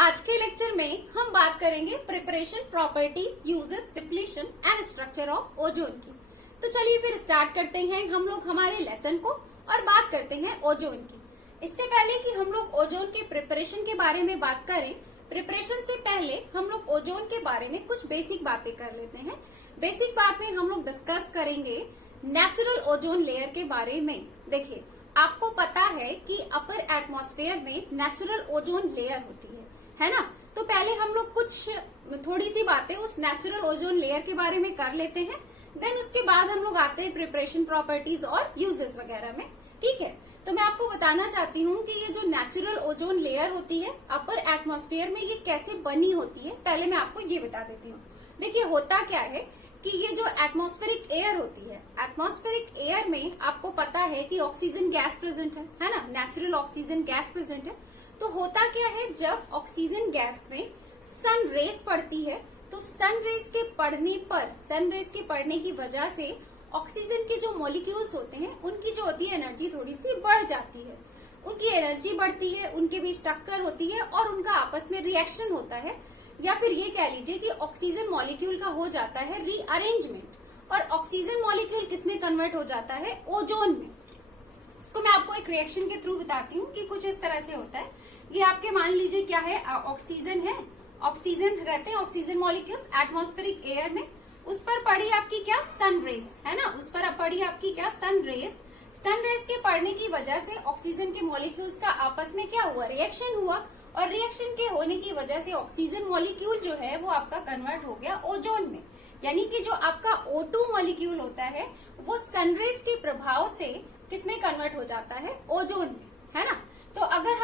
आज के लेक्चर में हम बात करेंगे preparation, properties, uses, depletion and structure of ozone की। तो चलिए फिर स्टार्ट करते हैं हम लोग हमारे लेसन को और बात करते हैं ओजोन की। इससे पहले कि हम लोग ओजोन के प्रिपरेशन के बारे में बात करें, प्रिपरेशन से पहले हम लोग ओजोन के बारे में कुछ बेसिक बातें कर लेते हैं। बेसिक बात में हम लोग डिस्कस करेंगे नेचुरल ओजोन लेयर के बारे में। देखिए, आपको पता है कि अपर एटमॉस्फेयर में नेचुरल ओजोन लेयर होती है ना। तो पहले हम लोग थोड़ी सी बातें उस नेचुरल ओजोन लेयर के बारे में कर लेते हैं, देन उसके बाद हम लोग आते हैं प्रिपरेशन, प्रॉपर्टीज और यूजेस वगैरह में। ठीक है, तो मैं आपको बताना चाहती हूँ कि ये जो नेचुरल ओजोन लेयर होती है अपर एटमॉस्फेयर में, ये कैसे बनी होती है। पहले मैं आपको ये बता देती हूँ। देखिए, होता क्या है कि ये जो एटमॉस्फेरिक एयर होती है, एटमॉस्फेरिक एयर में आपको पता है कि ऑक्सीजन गैस प्रेजेंट है ना, नेचुरल ऑक्सीजन गैस प्रेजेंट है। तो होता क्या है, जब ऑक्सीजन गैस में सन रेस पड़ती है तो सन रेस के पड़ने की वजह से ऑक्सीजन के जो मॉलिक्यूल्स होते हैं उनकी जो होती है एनर्जी थोड़ी सी बढ़ जाती है। उनकी एनर्जी बढ़ती है, उनके बीच टक्कर होती है और उनका आपस में रिएक्शन होता है, या फिर ये कह लीजिए कि ऑक्सीजन मॉलिक्यूल का हो जाता है रीअरेंजमेंट। और ऑक्सीजन मॉलिक्यूल किसमें कन्वर्ट हो जाता है? ओजोन में। इसको मैं आपको एक रिएक्शन के थ्रू बताती हूँ कि कुछ इस तरह से होता है। ये आपके मान लीजिए क्या है, ऑक्सीजन है, ऑक्सीजन रहते हैं ऑक्सीजन मॉलिक्यूल्स एटमॉस्फेरिक एयर में। उस पर पड़ी आपकी क्या? सन रेस, है ना। उस पर पड़ी आपकी क्या? Sun rays. सन रेस के पड़ने की वजह से ऑक्सीजन के मॉलिक्यूल्स का आपस में क्या हुआ? रिएक्शन हुआ, और रिएक्शन के होने की वजह से ऑक्सीजन मॉलिक्यूल जो है वो आपका कन्वर्ट हो गया ओजोन में। यानी कि जो आपका O2 मॉलिक्यूल होता है वो सनरेज के प्रभाव से किसमें कन्वर्ट हो जाता है? ओजोन में, है ना। तो अगर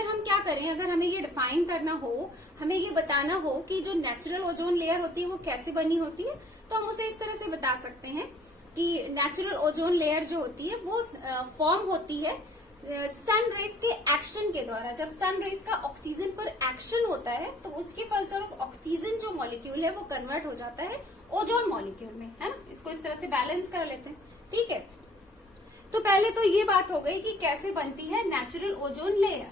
हम क्या करें, अगर हमें ये डिफाइन करना हो, हमें ये बताना हो कि जो नेचुरल ओजोन लेयर होती है वो कैसे बनी होती है, तो हम उसे इस तरह से बता सकते हैं कि नेचुरल ओजोन लेयर जो होती है वो फॉर्म होती है सन रेस के एक्शन के द्वारा। जब सन रेस का ऑक्सीजन पर एक्शन होता है तो उसके फलस्वरूप ऑक्सीजन जो मॉलिक्यूल है वो कन्वर्ट हो जाता है ओजोन मॉलिक्यूल में, है ना। इसको इस तरह से बैलेंस कर लेते हैं। ठीक है, तो पहले तो ये बात हो गई कि कैसे बनती है नेचुरल ओजोन लेयर।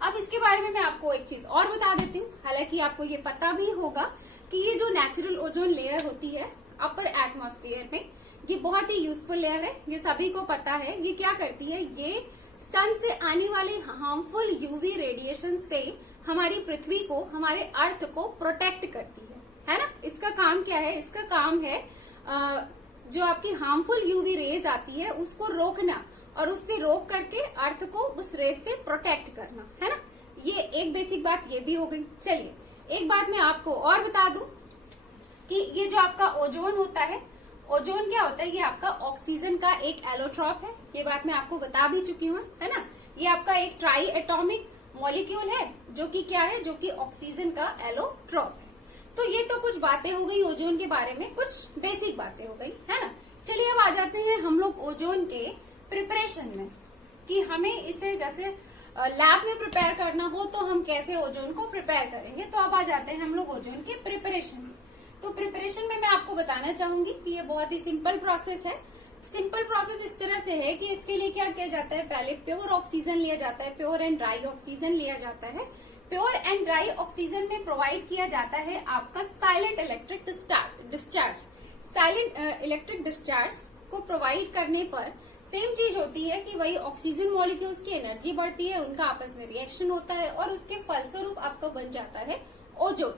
अब इसके बारे में मैं आपको एक चीज और बता देती हूँ। हालांकि आपको ये पता भी होगा कि ये जो नेचुरल ओजोन लेयर होती है अपर एटमॉस्फेयर में, ये बहुत ही यूजफुल लेयर है, ये सभी को पता है। ये क्या करती है, ये सन से आने वाले हार्मफुल यूवी रेडिएशन से हमारी पृथ्वी को, हमारे अर्थ को प्रोटेक्ट करती है ना। इसका काम क्या है? इसका काम है जो आपकी हार्मफुल यूवी रेज आती है उसको रोकना, और उससे रोक करके अर्थ को उस रेस से प्रोटेक्ट करना, है ना। ये एक बेसिक बात ये भी हो गई। चलिए, एक बात मैं आपको और बता दूं कि ये जो आपका ओजोन होता है, ओजोन क्या होता है? ये आपका ऑक्सीजन का एक एलोट्रॉप है। ये बात मैं आपको बता भी चुकी हूँ, है ना। ये आपका एक ट्राई एटॉमिक मॉलिक्यूल है जो कि क्या है? जो कि ऑक्सीजन का एलोट्रॉप है। तो ये तो कुछ बातें हो गई ओजोन के बारे में, कुछ बेसिक बातें हो गई, है ना। चलिए अब आ जाते हैं हम लोग ओजोन के प्रिपरेशन में, कि हमें इसे जैसे लैब में प्रिपेयर करना हो तो हम कैसे ओजोन को प्रिपेयर करेंगे। तो अब आ जाते हैं हम लोग ओजोन के प्रिपरेशन में। तो प्रिपरेशन में मैं आपको बताना चाहूंगी कि ये बहुत ही सिंपल प्रोसेस है। सिंपल प्रोसेस इस तरह से है कि इसके लिए क्या किया जाता है, पहले प्योर ऑक्सीजन लिया जाता है, प्योर एंड ड्राई ऑक्सीजन लिया जाता है। प्योर एंड ड्राई ऑक्सीजन में प्रोवाइड किया जाता है आपका silent electric discharge. Silent electric discharge को प्रोवाइड करने पर सेम चीज होती है कि वही ऑक्सीजन मॉलिक्यूल्स की एनर्जी बढ़ती है, उनका आपस में रिएक्शन होता है और उसके फलस्वरूप आपका बन जाता है ओजोन।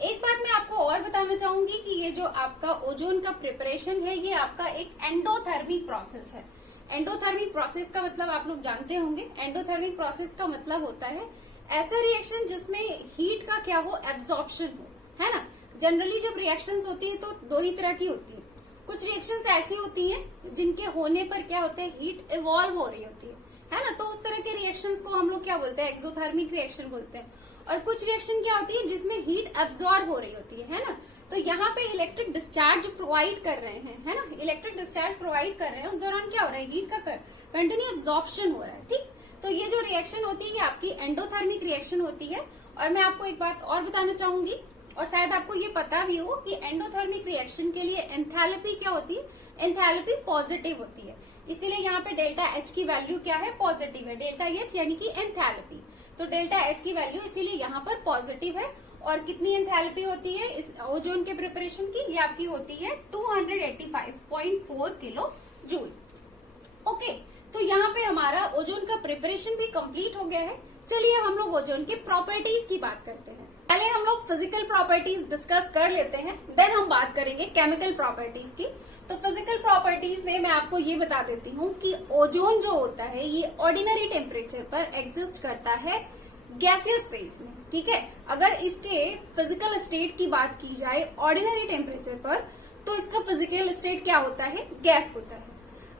एक बात मैं आपको और बताना चाहूंगी कि ये जो आपका ओजोन का प्रिपरेशन है ये आपका एक एंडोथर्मिक प्रोसेस है। एंडोथर्मिक प्रोसेस का मतलब आप लोग जानते होंगे। एंडोथर्मिक प्रोसेस का मतलब होता है ऐसा रिएक्शन जिसमें हीट का क्या हो? एब्जॉर्प्शन हो, है ना। जनरली जब रिएक्शंस होती है तो दो ही तरह की होती है। कुछ रिएक्शंस ऐसी होती हैं जिनके होने पर क्या होता है? हीट इवॉल्व हो रही होती है ना। तो उस तरह के रिएक्शंस को हम लोग क्या बोलते हैं? एक्सोथर्मिक रिएक्शन बोलते हैं। और कुछ रिएक्शन क्या होती है जिसमें हीट एब्जॉर्ब हो रही होती है ना। तो यहाँ पे इलेक्ट्रिक डिस्चार्ज प्रोवाइड कर रहे हैं, है ना। इलेक्ट्रिक डिस्चार्ज प्रोवाइड कर रहे हैं, उस दौरान क्या हो रहा है? हीट का कंटिन्यू एब्जॉर्प्शन हो रहा है। ठीक, तो ये जो रिएक्शन होती है ये आपकी एंडोथर्मिक रिएक्शन होती है। और मैं आपको एक बात और बताना चाहूंगी, और शायद आपको ये पता भी हो कि एंडोथर्मिक रिएक्शन के लिए एंथैल्पी क्या होती है? एंथैल्पी पॉजिटिव होती है। इसीलिए यहाँ पे डेल्टा एच की वैल्यू क्या है? पॉजिटिव है। डेल्टा एच यानी कि एंथैल्पी। तो डेल्टा एच की वैल्यू इसीलिए यहाँ पर पॉजिटिव है। और कितनी एंथैल्पी होती है इस ओजोन के प्रिपरेशन की, ये आपकी होती है 285.4 किलो जूल। ओके, तो यहाँ पे हमारा ओजोन का प्रिपरेशन भी कंप्लीट हो गया है। चलिए हम लोग ओजोन के प्रॉपर्टीज की बात करते हैं। पहले हम लोग फिजिकल प्रॉपर्टीज डिस्कस कर लेते हैं, देन हम बात करेंगे केमिकल प्रॉपर्टीज की। तो फिजिकल प्रॉपर्टीज में मैं आपको ये बता देती हूँ कि ओजोन जो होता है ये ऑर्डिनरी टेम्परेचर पर एग्जिस्ट करता है गैसियस फेज में। ठीक है, अगर इसके फिजिकल स्टेट की बात की जाए ऑर्डिनरी टेम्परेचर पर, तो इसका फिजिकल स्टेट क्या होता है, गैस होता है।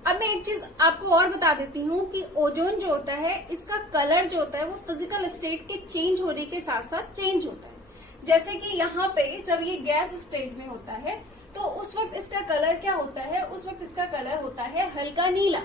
अब मैं एक चीज आपको और बता देती हूँ कि ओजोन जो होता है इसका कलर जो होता है वो फिजिकल स्टेट के चेंज होने के साथ साथ चेंज होता है। जैसे कि यहाँ पे जब ये गैस स्टेट में होता है तो उस वक्त इसका कलर क्या होता है, उस वक्त इसका कलर होता है हल्का नीला।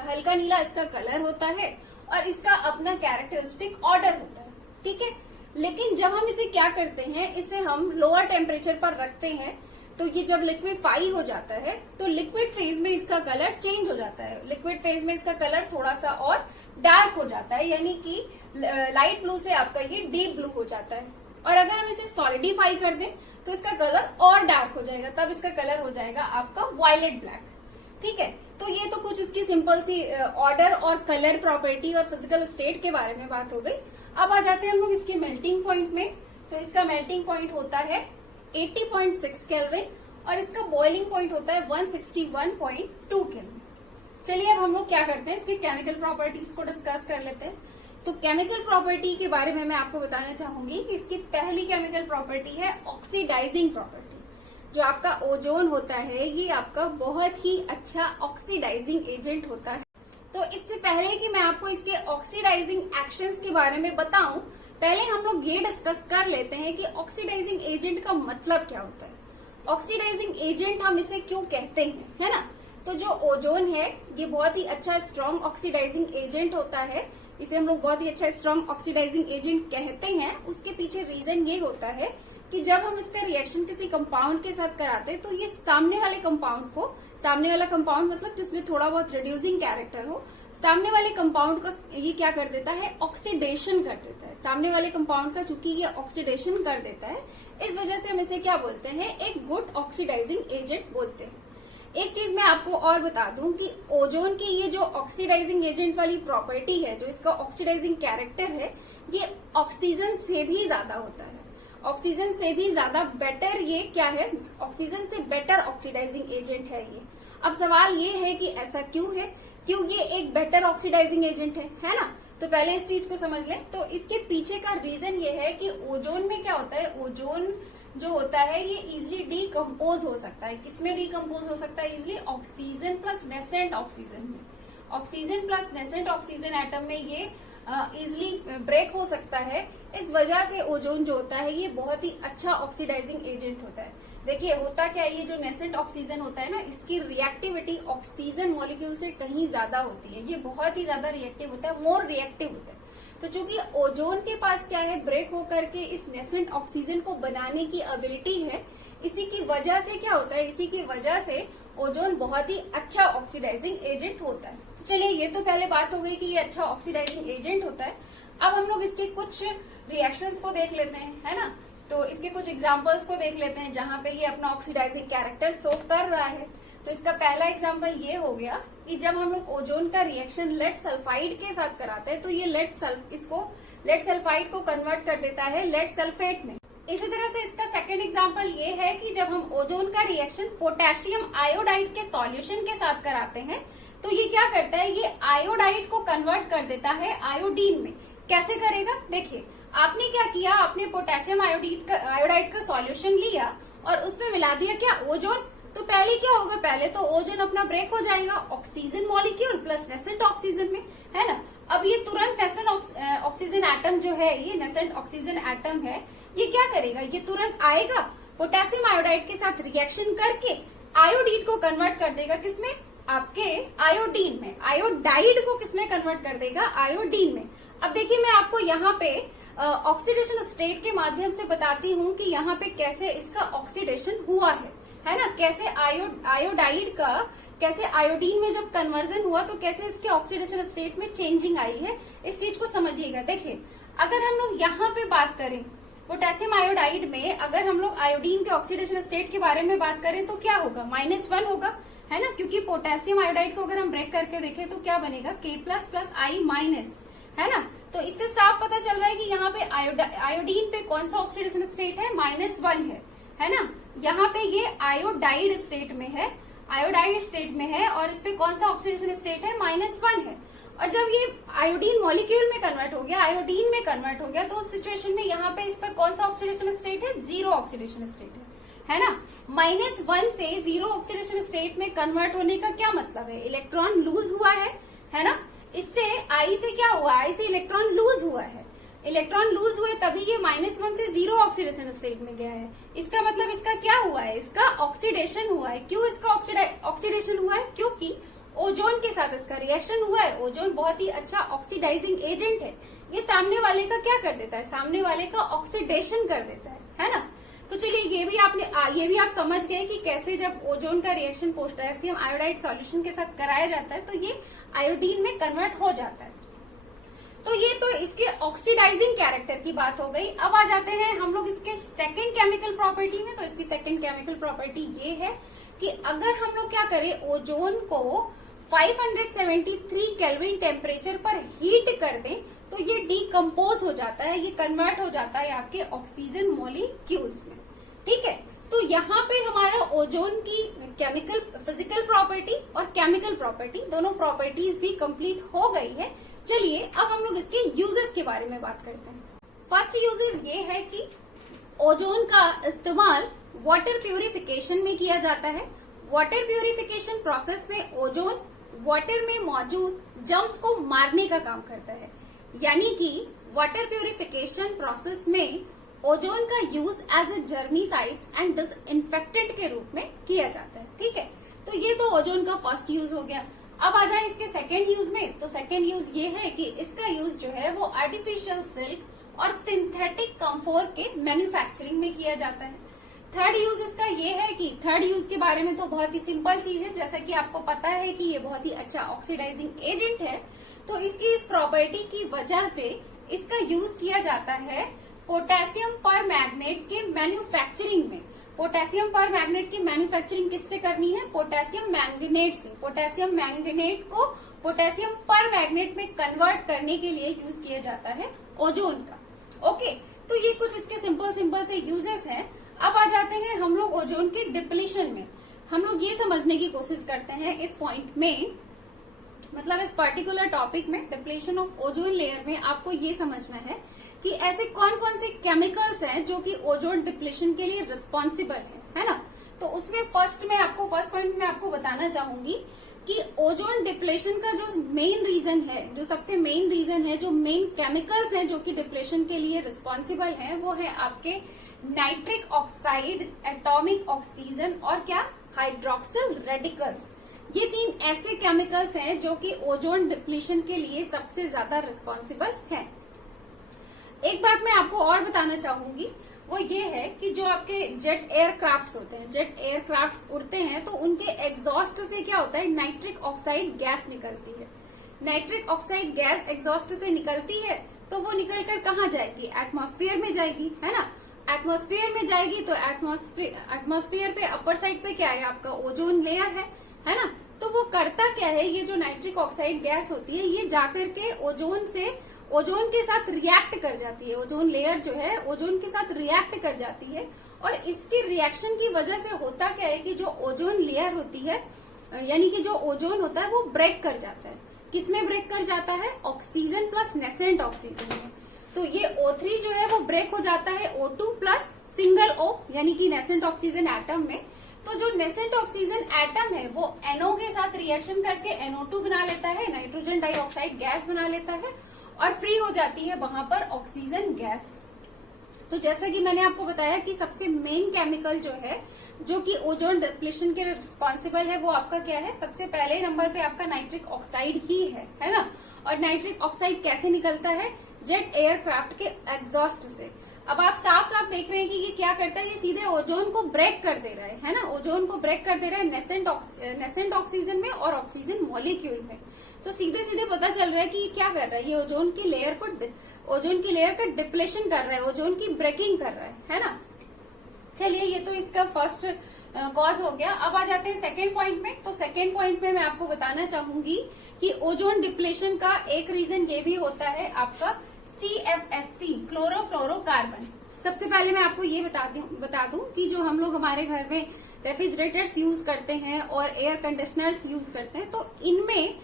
हल्का नीला इसका कलर होता है और इसका अपना कैरेक्टरिस्टिक ऑर्डर होता है। ठीक है, लेकिन जब हम इसे क्या करते हैं, इसे हम लोअर टेम्परेचर पर रखते हैं तो ये जब लिक्विफाई हो जाता है तो लिक्विड फेज में इसका कलर चेंज हो जाता है। लिक्विड फेज में इसका कलर थोड़ा सा और डार्क हो जाता है, यानी कि लाइट ब्लू से आपका ये डीप ब्लू हो जाता है। और अगर हम इसे सॉलिडिफाई कर दें तो इसका कलर और डार्क हो जाएगा, तब इसका कलर हो जाएगा आपका वायलेट ब्लैक। ठीक है, तो ये तो कुछ इसकी सिंपल सी ऑर्डर और कलर प्रॉपर्टी और फिजिकल स्टेट के बारे में बात हो गई। अब आ जाते हैं हम लोग इसके मेल्टिंग पॉइंट में। तो इसका मेल्टिंग पॉइंट होता है 80.6 केल्विन और इसका बॉइलिंग पॉइंट होता है 161.2 केल्विन। चलिए अब हम लोग क्या करते हैं, इसके केमिकल प्रॉपर्टीज को डिस्कस कर लेते हैं। तो केमिकल प्रॉपर्टी के बारे में मैं आपको बताना चाहूंगी कि इसकी पहली केमिकल प्रॉपर्टी है ऑक्सीडाइजिंग प्रॉपर्टी। जो आपका ओजोन होता है ये आपका बहुत ही अच्छा ऑक्सीडाइजिंग एजेंट होता है। तो इससे पहले कि मैं आपको इसके ऑक्सीडाइजिंग एक्शंस के बारे में बताऊं, पहले हम लोग ये डिस्कस कर लेते हैं कि ऑक्सीडाइजिंग एजेंट का मतलब क्या होता है। ऑक्सीडाइजिंग एजेंट हम इसे क्यों कहते हैं, है ना। तो जो ओजोन है ये बहुत ही अच्छा स्ट्रॉन्ग ऑक्सीडाइजिंग एजेंट होता है। इसे हम लोग बहुत ही अच्छा स्ट्रॉन्ग ऑक्सीडाइजिंग एजेंट कहते हैं। उसके पीछे रीजन ये होता है कि जब हम इसका रिएक्शन किसी कंपाउंड के साथ कराते हैं तो ये सामने वाले कंपाउंड को, सामने वाला कंपाउंड मतलब जिसमें थोड़ा बहुत रिड्यूसिंग कैरेक्टर हो, सामने वाले कंपाउंड का ये क्या कर देता है, ऑक्सीडेशन कर देता है। सामने वाले कंपाउंड का चूंकि ये ऑक्सीडेशन कर देता है, इस वजह से हम इसे क्या बोलते हैं, एक गुड ऑक्सीडाइजिंग एजेंट बोलते हैं। एक चीज मैं आपको और बता दूं कि ओजोन की ये जो ऑक्सीडाइजिंग एजेंट वाली प्रॉपर्टी है, जो इसका ऑक्सीडाइजिंग कैरेक्टर है, ये ऑक्सीजन से भी ज्यादा होता है। ऑक्सीजन से भी ज्यादा बेटर ये क्या है, ऑक्सीजन से बेटर ऑक्सीडाइजिंग एजेंट है ये। अब सवाल ये है कि ऐसा क्यों है, क्यों ये एक बेटर ऑक्सीडाइजिंग एजेंट है ना। तो पहले इस चीज को समझ लें। तो इसके पीछे का रीजन ये है कि ओजोन में क्या होता है, ओजोन जो होता है ये इजिली डीकम्पोज हो सकता है। किसमें डीकम्पोज हो सकता है easily, oxygen plus nascent oxygen में। Oxygen plus nascent oxygen atom में ये इजिली ब्रेक हो सकता है। इस वजह से ओजोन जो होता है ये बहुत ही अच्छा ऑक्सीडाइजिंग एजेंट होता है। देखिए होता क्या है, ये जो नेसेंट ऑक्सीजन होता है ना, इसकी रिएक्टिविटी ऑक्सीजन मॉलिक्यूल से कहीं ज्यादा होती है। ये बहुत ही ज्यादा रिएक्टिव होता है, मोर रिएक्टिव होता है। तो चूंकि ओजोन के पास क्या है, ब्रेक होकर के इस नेसेंट ऑक्सीजन को बनाने की एबिलिटी है, इसी की वजह से क्या होता है, इसी की वजह से ओजोन बहुत ही अच्छा ऑक्सीडाइजिंग एजेंट होता है। चलिए ये तो पहले बात हो गई कि ये अच्छा ऑक्सीडाइजिंग एजेंट होता है। अब हम लोग इसके कुछ रिएक्शंस को देख लेते हैं, है ना। तो इसके कुछ एग्जांपल्स को देख लेते हैं जहां पे ये अपना ऑक्सीडाइजिंग कैरेक्टर शो कर रहा है। तो इसका पहला एग्जांपल ये हो गया कि जब हम लोग ओजोन का रिएक्शन लेड सल्फाइड के साथ कराते हैं तो ये लेड सल्फाइड को कन्वर्ट कर देता है लेड सल्फेट में। इसी तरह से इसका सेकंड एग्जांपल ये है कि जब हम ओजोन का रिएक्शन पोटेशियम आयोडाइड के सॉल्यूशन के साथ कराते हैं तो ये क्या करता है, ये आयोडाइड को कन्वर्ट कर देता है आयोडीन में। कैसे करेगा, देखिए आपने क्या किया, आपने पोटेशियम आयोडाइड का सॉल्यूशन लिया और उसमें मिला दिया क्या, ओजोन। तो पहले क्या होगा, पहले तो ओजोन अपना ब्रेक हो जाएगा oxygen molecule plus nascent oxygen में, है ना। अब ये तुरंत नेसेंट ऑक्सीजन एटम जो है, ये नेसेंट ऑक्सीजन एटम है, ये क्या करेगा, ये तुरंत आएगा पोटेशियम आयोडाइड के साथ रिएक्शन करके आयोडीन को कन्वर्ट कर देगा, किसमें, आपके आयोडीन में। आयोडाइड को किसमें कन्वर्ट कर देगा, आयोडीन में। अब देखिए मैं आपको यहाँ पे ऑक्सीडेशन स्टेट के माध्यम से बताती हूँ कि यहाँ पे कैसे इसका ऑक्सीडेशन हुआ है ना। कैसे आयोडाइड का कैसे आयोडीन में जब कन्वर्जन हुआ तो कैसे इसके ऑक्सीडेशन स्टेट में चेंजिंग आई है, इस चीज को समझिएगा। देखिए अगर हम लोग यहाँ पे बात करें पोटेशियम आयोडाइड में, अगर हम लोग आयोडीन के ऑक्सीडेशन स्टेट के बारे में बात करें तो क्या होगा, -1 होगा, है ना, क्योंकि पोटेशियम आयोडाइड को अगर हम ब्रेक करके देखें तो क्या बनेगा, K++I-, है ना। तो इससे साफ पता चल रहा है कि यहाँ पे आयोडीन पे कौन सा ऑक्सीडेशन स्टेट है, -1 है ना। यहाँ पे ये आयोडाइड स्टेट में है, आयोडाइड स्टेट में है, और इस पे कौन सा ऑक्सीडेशन स्टेट है, -1 है। और जब ये आयोडीन मॉलिक्यूल में कन्वर्ट हो गया, आयोडीन में कन्वर्ट हो गया, तो उस सिचुएशन में यहाँ पे इस पर कौन सा ऑक्सीडेशन स्टेट है, 0 ऑक्सीडेशन स्टेट है ना। -1 से 0 ऑक्सीडेशन स्टेट में कन्वर्ट होने का क्या मतलब है, इलेक्ट्रॉन लूज हुआ है ना। इससे I से क्या हुआ, I से इलेक्ट्रॉन लूज हुआ है, इलेक्ट्रॉन लूज हुए तभी ये -1 से 0 ऑक्सीडेशन स्टेट में गया है। इसका मतलब इसका क्या हुआ है, इसका ऑक्सीडेशन हुआ है। क्यों इसका ऑक्सीडेशन हुआ है, क्योंकि ओजोन के साथ इसका रिएक्शन हुआ है। ओजोन बहुत ही अच्छा ऑक्सीडाइजिंग एजेंट है, ये सामने वाले का क्या कर देता है, सामने वाले का ऑक्सीडेशन कर देता है ना। तो चलिए ये भी आप समझ गए कि कैसे जब ओजोन का रिएक्शन पोटेशियम आयोडाइड सॉल्यूशन के साथ कराया जाता है तो ये आयोडीन में कन्वर्ट हो जाता है। तो ये तो इसके ऑक्सीडाइजिंग कैरेक्टर की बात हो गई। अब आ जाते हैं हम लोग इसके सेकंड केमिकल प्रॉपर्टी में। तो इसकी सेकंड केमिकल प्रॉपर्टी ये है कि अगर हम लोग क्या करें, ओजोन को 573 केल्विन टेम्परेचर पर हीट कर दें तो ये डीकम्पोज हो जाता है, ये कन्वर्ट हो जाता है आपके ऑक्सीजन मॉलिक्यूल्स में। ठीक है, तो यहाँ पे हमारा ओजोन की केमिकल फिजिकल प्रॉपर्टी और केमिकल प्रॉपर्टी दोनों प्रॉपर्टीज भी कंप्लीट हो गई है। चलिए अब हम लोग इसके यूजेस के बारे में बात करते हैं। फर्स्ट यूजेस ये है कि ओजोन का इस्तेमाल वाटर प्यूरिफिकेशन में किया जाता है। वाटर प्यूरिफिकेशन प्रोसेस में ओजोन वाटर में मौजूद जर्म्स को मारने का काम करता है, यानी कि वाटर प्यूरिफिकेशन प्रोसेस में ओजोन का use as a germicides and disinfectant के रूप में किया जाता है। ठीक है, तो ये तो ओजोन का फर्स्ट यूज हो गया। अब आ जाए इसके सेकेंड यूज में। तो सेकेंड यूज ये है कि इसका यूज जो है वो आर्टिफिशियल सिल्क और सिंथेटिक कम्फोर के मैन्युफैक्चरिंग में किया जाता है। थर्ड यूज इसका ये है कि थर्ड यूज के बारे में तो बहुत ही सिंपल चीज है, जैसा कि आपको पता है कि ये बहुत ही अच्छा ऑक्सीडाइजिंग एजेंट है। तो इसकी इस प्रॉपर्टी की वजह से इसका यूज किया जाता है पोटेशियम परमैंगनेट के मैन्युफैक्चरिंग में। पोटेशियम परमैंगनेट की मैन्युफैक्चरिंग किससे करनी है, पोटेशियम मैंगनेट से। पोटेशियम मैंगनेट को पोटेशियम परमैंगनेट में कन्वर्ट करने के लिए यूज किया जाता है ओजोन का। ओके, तो ये कुछ इसके सिंपल से यूजेस हैं। अब आ जाते हैं हम लोग ओजोन के डिप्लीशन में। हम लोग ये समझने की कोशिश करते हैं इस पॉइंट में, मतलब इस पर्टिकुलर टॉपिक में डिप्लीशन ऑफ ओजोन लेयर में आपको ये समझना है कि ऐसे कौन कौन से केमिकल्स हैं जो कि ओजोन डिप्लीशन के लिए रिस्पॉन्सिबल है ना। तो उसमें फर्स्ट पॉइंट में आपको बताना चाहूंगी कि ओजोन डिप्लीशन का जो मेन रीजन है, जो सबसे मेन रीजन है, जो मेन केमिकल्स हैं जो कि डिप्लीशन के लिए रिस्पॉन्सिबल है, वो है आपके नाइट्रिक ऑक्साइड, एटॉमिक ऑक्सीजन और क्या, हाइड्रोक्सिल रेडिकल्स। ये 3 ऐसे केमिकल्स हैं जो कि ओजोन डिप्लीशन के लिए सबसे ज्यादा रिस्पॉन्सिबल हैं। एक बात मैं आपको और बताना चाहूंगी, वो ये है कि जो आपके जेट एयरक्राफ्ट्स होते हैं, जेट एयरक्राफ्ट्स उड़ते हैं तो उनके एग्जॉस्ट से क्या होता है, नाइट्रिक ऑक्साइड गैस निकलती है। नाइट्रिक ऑक्साइड गैस एग्जॉस्ट से निकलती है तो वो निकलकर कहाँ जाएगी, एटमॉस्फेयर में जाएगी, है ना। एटमॉस्फेयर में जाएगी तो एटमॉस्फेयर पे अपर साइड पे क्या है, आपका ओजोन लेयर है ना। तो वो करता क्या है, ये जो नाइट्रिक ऑक्साइड गैस होती है ये जाकर के ओजोन के साथ रिएक्ट कर जाती है। ओजोन लेयर जो है ओजोन के साथ रिएक्ट कर जाती है, और इसके रिएक्शन की वजह से होता क्या है कि जो ओजोन लेयर होती है, यानी कि जो ओजोन होता है वो ब्रेक कर जाता है। किसमें ब्रेक कर जाता है, ऑक्सीजन प्लस नेसेंट ऑक्सीजन में। तो ये O3 जो है वो ब्रेक हो जाता है O2 प्लस सिंगल O, यानी कि नेसेंट ऑक्सीजन एटम में। तो जो नेसेंट ऑक्सीजन एटम है वो NO के साथ रिएक्शन करके NO2 बना लेता है, नाइट्रोजन डाइऑक्साइड गैस बना लेता है, और फ्री हो जाती है वहां पर ऑक्सीजन गैस। तो जैसा कि मैंने आपको बताया कि सबसे मेन केमिकल जो है जो कि ओजोन डिप्लीशन के रिस्पॉन्सिबल है वो आपका क्या है, सबसे पहले नंबर पे आपका नाइट्रिक ऑक्साइड ही है ना। और नाइट्रिक ऑक्साइड कैसे निकलता है, जेट एयरक्राफ्ट के एग्जॉस्ट से। अब आप साफ साफ देख रहे हैं कि ये क्या करता है, ये सीधे ओजोन को ब्रेक कर दे रहा है ना। ओजोन को ब्रेक कर दे रहा है नेसेंट ऑक्सीजन में और ऑक्सीजन मॉलिक्यूल में। तो सीधे सीधे पता चल रहा है कि ये क्या कर रहा है, ये ओजोन की लेयर का डिप्लेशन कर रहा है, ओजोन की ब्रेकिंग कर रहा है ना। चलिए, ये तो इसका फर्स्ट कॉज हो गया। अब आ जाते हैं सेकेंड पॉइंट में। तो सेकेंड पॉइंट में मैं आपको बताना चाहूंगी कि ओजोन डिप्लेशन का एक रीजन ये भी होता है आपका CFSC, क्लोरोफ्लोरोकार्बन। सबसे पहले मैं आपको ये बता दूं कि जो हम लोग हमारे घर में रेफ्रिजरेटर्स यूज करते हैं और एयर कंडीशनर्स यूज करते हैं, तो इनमें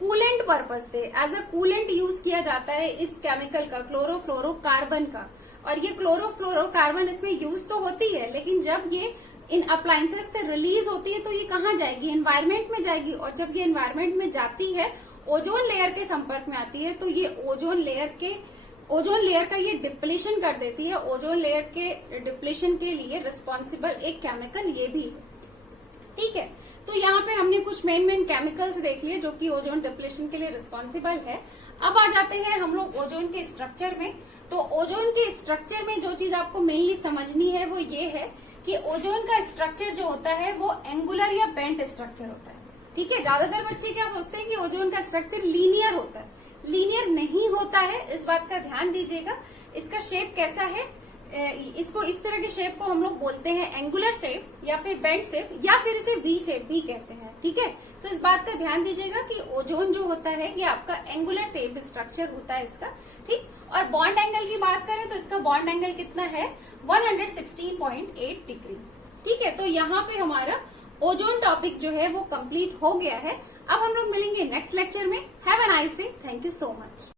कूलेंट पर्पज से एज अ कूलेंट यूज किया जाता है इस केमिकल का, क्लोरोफ्लोरोकार्बन का। और ये क्लोरोफ्लोरोकार्बन इसमें यूज तो होती है, लेकिन जब ये इन अप्लायंसेस से रिलीज होती है तो ये कहाँ जाएगी, एनवायरमेंट में जाएगी। और जब ये एनवायरमेंट में जाती है, ओजोन लेयर के संपर्क में आती है, तो ये ओजोन लेयर का ये डिप्लेशन कर देती है। ओजोन लेयर के डिप्लेशन के लिए रिस्पॉन्सिबल एक केमिकल ये भी है। ठीक है, तो यहाँ पे हमने कुछ मेन केमिकल्स देख लिए जो कि ओजोन डिप्लेशन के लिए रिस्पॉन्सिबल है। अब आ जाते हैं हम लोग ओजोन के स्ट्रक्चर में। तो ओजोन के स्ट्रक्चर में जो चीज आपको मेनली समझनी है वो ये है कि ओजोन का स्ट्रक्चर जो होता है वो एंगुलर या बेंट स्ट्रक्चर होता है। ठीक है, ज्यादातर बच्चे क्या सोचते हैं कि ओजोन का स्ट्रक्चर लीनियर होता है। लीनियर नहीं होता है, इस बात का ध्यान दीजिएगा। इसका शेप कैसा है, इसको इस तरह के शेप को हम लोग बोलते हैं एंगुलर शेप या फिर बेंट शेप या फिर इसे वी शेप भी कहते हैं। ठीक है, तो इस बात का ध्यान दीजिएगा कि ओजोन जो होता है ये आपका एंगुलर शेप स्ट्रक्चर होता है इसका। ठीक, और बॉन्ड एंगल की बात करें तो इसका बॉन्ड एंगल कितना है, 116.8 डिग्री। ठीक है, तो यहाँ पे हमारा ओजोन टॉपिक जो है वो कंप्लीट हो गया है। अब हम लोग मिलेंगे नेक्स्ट लेक्चर में। Have a nice day, thank you so much.